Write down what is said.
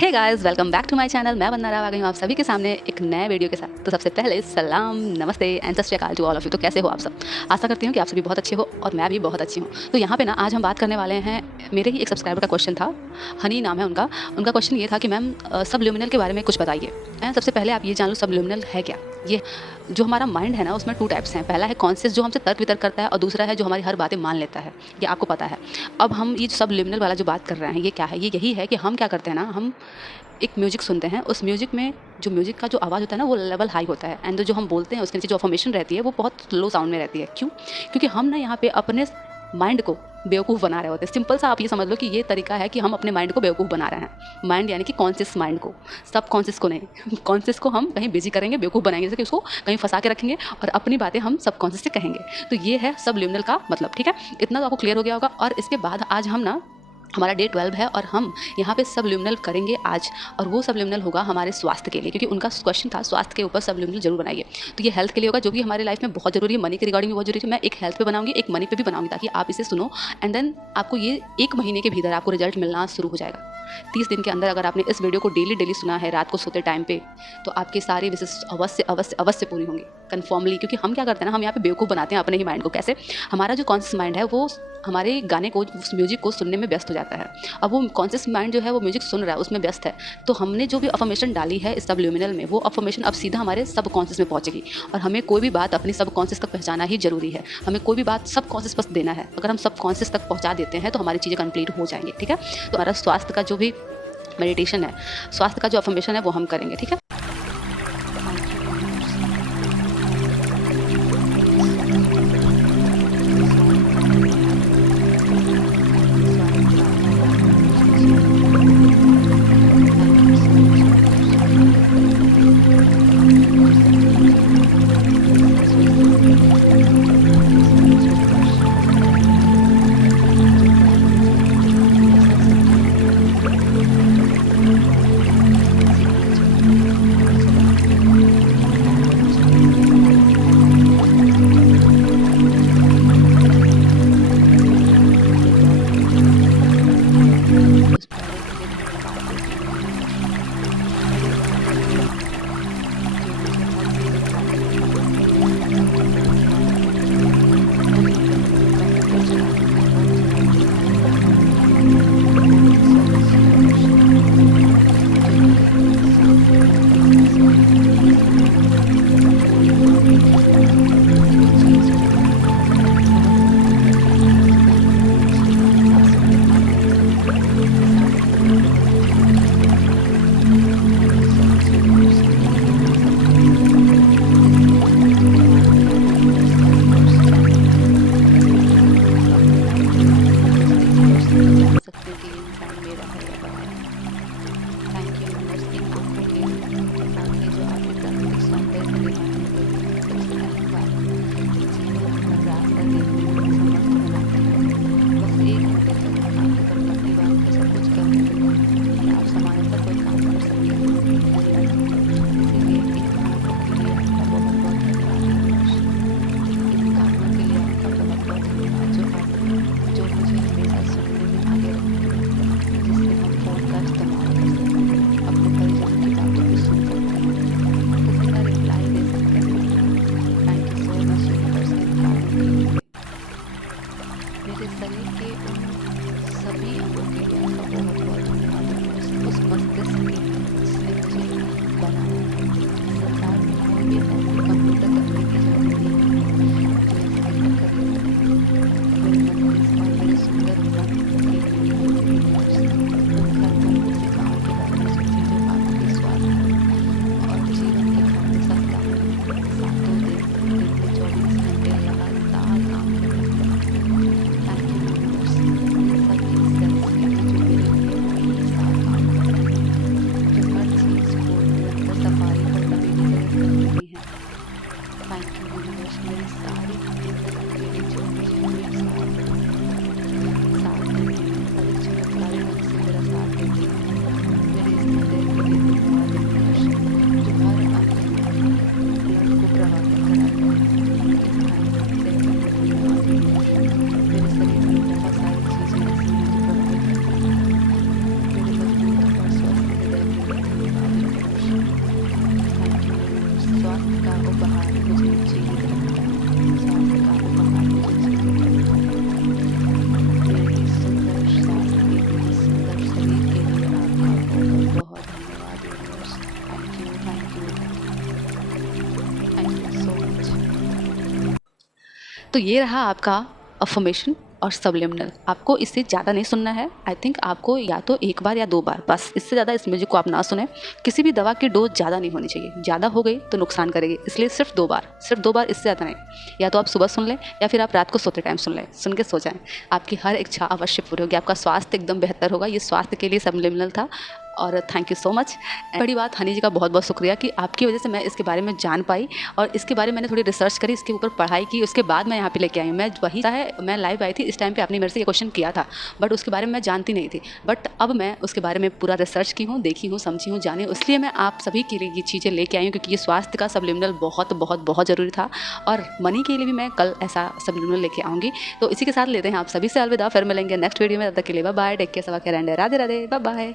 Hey guys, welcome back to my channel. मैं वंदना राव आ गई हूँ आप सभी के सामने एक नए वीडियो के साथ। तो सबसे पहले सलाम, नमस्ते एंड सत श्री अकाल टू ऑल ऑफ यू। तो कैसे हो आप सब? आशा करती हूँ कि आप सभी बहुत अच्छे हो और मैं भी बहुत अच्छी हूँ। तो यहाँ पे ना आज हम बात करने वाले हैं, मेरे ही एक सब्सक्राइबर का क्वेश्चन था, हनी नाम है उनका। उनका क्वेश्चन ये था कि मैम सबल्यूमिनल के बारे में कुछ बताइए। एंड सबसे पहले आप ये जान लो सबल्यूमिनल है क्या। ये जो हमारा माइंड है ना, उसमें 2 टाइप्स हैं। पहला है कॉन्शियस, जो हमसे तर्क वितर्क करता है, और दूसरा है जो हमारी हर बातें मान लेता है। ये आपको पता है। अब हम ये सबल्यूमिनल वाला जो बात कर रहे हैं, ये क्या है? ये यही है कि हम क्या करते हैं ना, हम एक म्यूजिक सुनते हैं। उस म्यूजिक में जो म्यूजिक का जो आवाज़ होता है ना, वो लेवल हाई होता है। एंड जो हम बोलते हैं उसके नीचे जो अफर्मेशन रहती है वो बहुत लो साउंड में रहती है। क्यों? क्योंकि हम ना यहाँ पे अपने माइंड को बेवकूफ़ बना रहे होते हैं। सिंपल सा आप ये समझ लो कि ये तरीका है कि हम अपने माइंड को बेवकूफ़ बना रहे हैं। माइंड यानी कि कॉन्शियस माइंड को, सब कॉन्शियस को नहीं। कॉन्शियस को हम कहीं बिजी करेंगे, बेवकूफ़ बनाएंगे, जैसे कि उसको कहीं फंसा के रखेंगे और अपनी बातें हम सब कॉन्शियस से कहेंगे। तो ये है सबल्यूमिनल का मतलब। ठीक है, इतना तो आपको क्लियर हो गया होगा। और इसके बाद आज हम ना, हमारा डे 12 है और हम यहाँ पे सबल्यूमिनल करेंगे आज। और वो सबल्यूमिनल होगा हमारे स्वास्थ्य के लिए, क्योंकि उनका क्वेश्चन था स्वास्थ्य के ऊपर सबल्यूमिनल जरूर बनाइए। तो ये हेल्थ के लिए होगा, जो भी हमारे लाइफ में बहुत जरूरी है। मनी के रिगार्डिंग भी बहुत जरूरी है। मैं एक हेल्थ पे बनाऊंगी, एक मनी पे भी बनाऊंगी, ताकि आप इसे सुनो एंड देन आपको ये 1 महीने के भीतर आपको रिजल्ट मिलना शुरू हो जाएगा। 30 दिन के अंदर अगर आपने इस वीडियो को डेली सुना है रात को सोते टाइम पे, तो आपके सारे विशेष अवश्य पूरी होंगी कन्फर्मली। क्योंकि हम क्या करते हैं ना, हम यहाँ पे बेवकूफ़ बनाते हैं अपने ही माइंड को। कैसे? हमारा जो कॉन्शियस माइंड है वो हमारे गाने को, उस म्यूजिक को सुनने में व्यस्त हो जाता है। अब वो कॉन्शियस माइंड जो है वो म्यूजिक सुन रहा है, उसमें व्यस्त है। तो हमने जो भी अफर्मेशन डाली है इस सबल्यूमिनल में, वो अफर्मेशन अब सीधा हमारे सब कॉन्शियस में पहुंचेगी। और हमें कोई भी बात अपनी सब कॉन्शियस तक पहुंचाना ही जरूरी है। हमें कोई भी बात सब कॉन्शियस बस देना है। अगर हम सब कॉन्शियस तक पहुंचा देते हैं तो हमारी चीज़ें कंप्लीट हो जाएंगी। ठीक है, तो हमारा स्वास्थ्य का जो भी मेडिटेशन है, स्वास्थ्य का जो अफर्मेशन है वो हम करेंगे। ठीक है। मेरे शरीर के उन सभी अंगों के लिए आपका बहुत बहुत धन्यवाद। उस मस्तिष्क के जिसने मुझे बनाया है। संसार में कोई भी ऐसी कंप्यूटर तकनीकी जानकारी नहीं जो इसकी टक्कर ले सके। मेरे मस्तिष्क और मेरे सुंदर मन के उन घर कोशिकाओं के बारे में सोचिए जो आपके स्वास्थ्य और जीवन के खाद्य सप्ताह सातों दिन 24 घंटे लगातार काम कर रहे हैं। ये रहा आपका अफर्मेशन और सबलिमिनल। आपको इससे ज़्यादा नहीं सुनना है। आई थिंक आपको या तो एक बार या 2 बार, बस इससे ज़्यादा इस म्यूजिक को आप ना सुने। किसी भी दवा की डोज ज़्यादा नहीं होनी चाहिए, ज़्यादा हो गई तो नुकसान करेगी, इसलिए सिर्फ 2 बार, इससे ज़्यादा नहीं। या तो आप सुबह सुन लें या फिर आप रात को सोते टाइम सुन लें, सुन के सो जाएं। आपकी हर इच्छा अवश्य पूरी होगी, आपका स्वास्थ्य एकदम बेहतर होगा। ये स्वास्थ्य के लिए सबलिमिनल था और थैंक यू सो मच। बड़ी बात, हनी जी का बहुत बहुत शुक्रिया कि आपकी वजह से मैं इसके बारे में जान पाई और इसके बारे में मैंने थोड़ी रिसर्च करी, इसके ऊपर पढ़ाई की, उसके बाद मैं यहाँ पे लेके आई हूँ। मैं वही है, मैं लाइव आई थी इस टाइम पे, आपने मेरे से ये क्वेश्चन किया था, बट उसके बारे में मैं जानती नहीं थी। बट अब मैं उसके बारे में पूरा रिसर्च की हूँ, देखी हूँ, समझी हूँ, जानी, इसलिए मैं आप सभी के लिए ये चीज़ें लेके आई हूँ, क्योंकि ये स्वास्थ्य का सबलिमिनल बहुत बहुत बहुत ज़रूरी था। और मनी के लिए भी मैं कल ऐसा सबलिमिनल लेके आऊँगी। तो इसी के साथ लेते हैं आप सभी से अलविदा, फिर मिलेंगे नेक्स्ट वीडियो में। तब तक के लिए बाय बाय, टेक केयर, सब care and Radhe Radhe, bye bye.